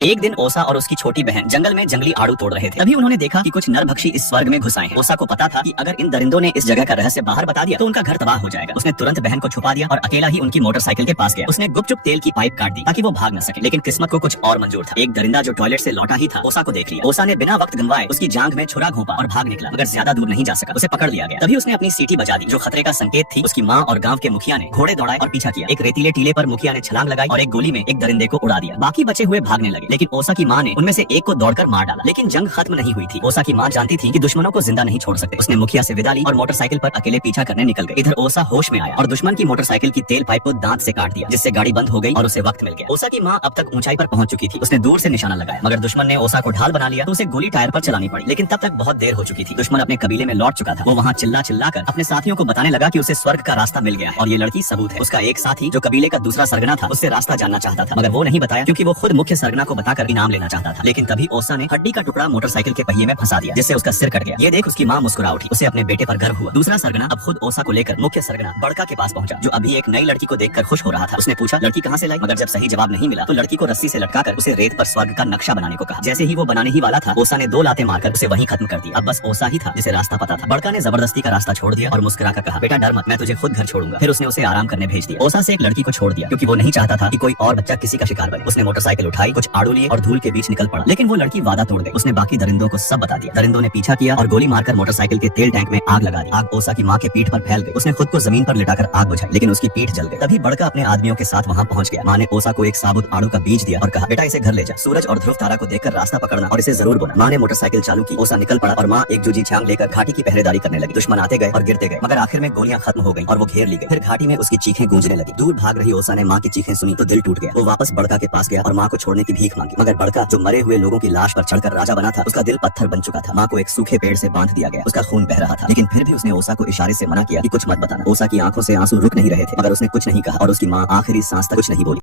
एक दिन ओसा और उसकी छोटी बहन जंगल में जंगली आड़ू तोड़ रहे थे। तभी उन्होंने देखा कि कुछ नरभक्षी इस स्वर्ग में घुस आए हैं। ओसा को पता था कि अगर इन दरिंदों ने इस जगह का रहस्य बाहर बता दिया तो उनका घर तबाह हो जाएगा। उसने तुरंत बहन को छुपा दिया और अकेला ही उनकी मोटरसाइकिल के पास गया। उसने गुपचुप तेल की पाइप काट दी ताकि वो भाग न सके, लेकिन किस्मत को कुछ और मंजूर था। एक दरिंदा जो टॉयलेट से लौटा ही था ओसा को देख लिया। ओसा ने बिना वक्त गंवाए उसकी जांघ में छुरा घोंपा और भाग निकला, मगर ज्यादा दूर नहीं जा सका। उसे पकड़ लिया गया। तभी उसने अपनी सीटी बजा दी जो खतरे का संकेत थी। उसकी माँ और गाँव के मुखिया ने घोड़े दौड़ाए और पीछा किया। एक रेतीले टीले पर मुखिया ने छलांग लगाई और एक गोली में एक दरिंदे को उड़ा दिया। बाकी बचे हुए भागने लगे, लेकिन ओसा की माँ ने उनमें से एक को दौड़कर मार डाला। लेकिन जंग खत्म नहीं हुई थी। ओसा की माँ जानती थी कि दुश्मनों को जिंदा नहीं छोड़ सकते। उसने मुखिया से विदा ली और मोटरसाइकिल पर अकेले पीछा करने निकल गई। इधर ओसा होश में आया और दुश्मन की मोटरसाइकिल की तेल पाइप को दांत से काट दिया, जिससे गाड़ी बंद हो गई और उसे वक्त मिल गया। ओसा की माँ अब तक ऊंचाई पर पहुंच चुकी थी। उसने दूर से निशाना लगाया, मगर दुश्मन ने ओसा को ढाल बना लिया तो उसे गोली टायर पर चलानी पड़ी। लेकिन तब तक बहुत देर हो चुकी थी। दुश्मन अपने कबीले में लौट चुका था। वो वहाँ चिल्ला कर अपने साथियों को बताने लगा कि उसे स्वर्ग का रास्ता मिल गया है और ये लड़की सबूत है। उसका एक साथी जो कबीले का दूसरा सरगना था उससे रास्ता जानना चाहता था, मगर वो नहीं बताया क्योंकि वो खुद मुख्य सरगना को बताकर इनाम लेना चाहता था। लेकिन तभी ओसा ने हड्डी का टुकड़ा मोटरसाइकिल के पहिए में फंसा दिया, जिससे उसका सिर कट गया। ये देख उसकी माँ मुस्कुरा उठी। उसे अपने बेटे पर गर्व हुआ। दूसरा सरगना अब खुद ओसा को लेकर मुख्य सरगना बड़का के पास पहुंचा, जो अभी एक नई लड़की को देखकर खुश हो रहा था। उसने पूछा लड़की कहाँ से लाई, मगर जब सही जवाब नहीं मिला तो लड़की को रस्सी से लटकाकर उसे रेत पर स्वर्ग का नक्शा बनाने को कहा। जैसे ही वो बनाने ही वाला था ओसा ने 2 लातें मारकर उसे वहीं खत्म कर दिया। अब बस ओसा ही था जिसे रास्ता पता था। बड़का ने जबरदस्ती का रास्ता छोड़ दिया और मुस्कुराकर कहा बेटा डर मत, मैं तुझे खुद घर छोड़ूंगा। फिर उसने उसे आराम करने भेज दिया। ओसा से एक लड़की को छोड़ दिया क्योंकि वो नहीं चाहता था कि कोई और बच्चा किसी का शिकार बने। उसने मोटरसाइकिल उठाई, कुछ आड़ू लिए और धूल के बीच निकल पड़ा, लेकिन वो लड़की वादा तोड़ गई। उसने बाकी दरिंदों को सब बता दिया। दरिंदों ने पीछा किया और गोली मारकर मोटरसाइकिल के तेल टैंक में आग लगा दी। आग ओसा की माँ के पीठ पर फैल गई। उसने खुद को जमीन पर लिटाकर आग बुझाई, लेकिन उसकी पीठ जल गई। तभी बड़का अपने आदमियों के साथ वहाँ पहुँच गया। माँ ने ओसा को एक साबुत आड़ू का बीज दिया और कहा बेटा इसे घर ले जा, सूरज और ध्रुव तारा को देखकर रास्ता पकड़ना और इसे जरूर बोना। माँ ने मोटरसाइकिल चालू की। ओसा निकल पड़ा और माँ एक जूजी छांग लेकर घाटी की पहरेदारी करने लगी। दुश्मन आते गए और गिरते गए, मगर आखिर में गोलियां खत्म हो गई और वो घेर ली गई। फिर घाटी में उसकी चीखें गूंजने लगी। दूर भाग रही ओसा ने माँ की चीखें सुनी तो दिल टूट गया। वो वापस बड़का के पास गया और माँ को छोड़ने की भीख मांगी, मगर बड़का जो मरे हुए लोगों की लाश पर चढ़कर राजा बना था उसका दिल पत्थर बन चुका था। माँ को एक सूखे पेड़ से बांध दिया गया। उसका खून बह रहा था, लेकिन फिर भी उसने ओसा को इशारे से मना किया कि कुछ मत बताना। ओसा की आंखों से आंसू रुक नहीं रहे थे, मगर उसने कुछ नहीं कहा और उसकी माँ आखिरी सांस तक कुछ नहीं बोली।